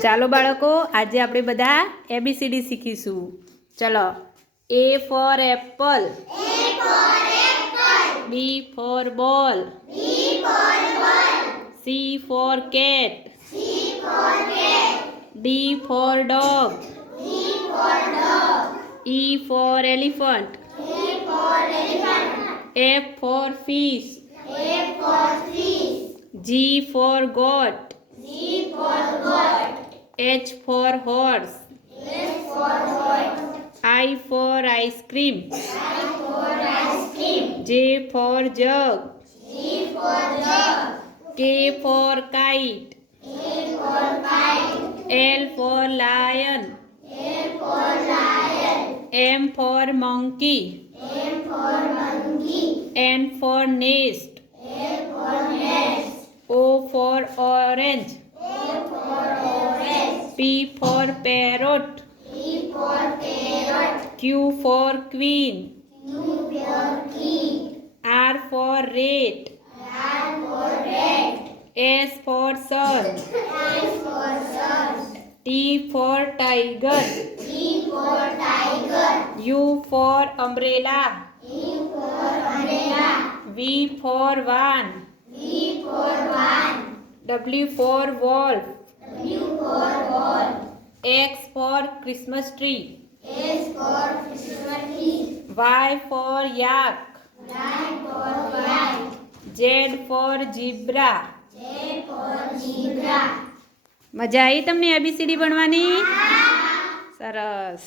ચાલો બાળકો આજે આપણે બધા એબીસીડી શીખીશું ચલો A for apple B for ball C for cat D for dog E for elephant F for fish G for goat H for horse. H for horse. I for ice cream. I for ice cream. J for jug. J for jug. K for kite. K for kite. L for lion. L for lion. M for monkey. M for monkey. N for nest. N for nest. O for orange. P for parrot. Q for queen. R for rat. S for sun. T for tiger. U for umbrella. U for umbrella. V for van. V for van. W for wolf. X for Christmas tree. X for Christmas tree. Y for yak. Y for yak. Z for zebra. Z for zebra. મજા આવી તમને ABCD ભણવાની સરસ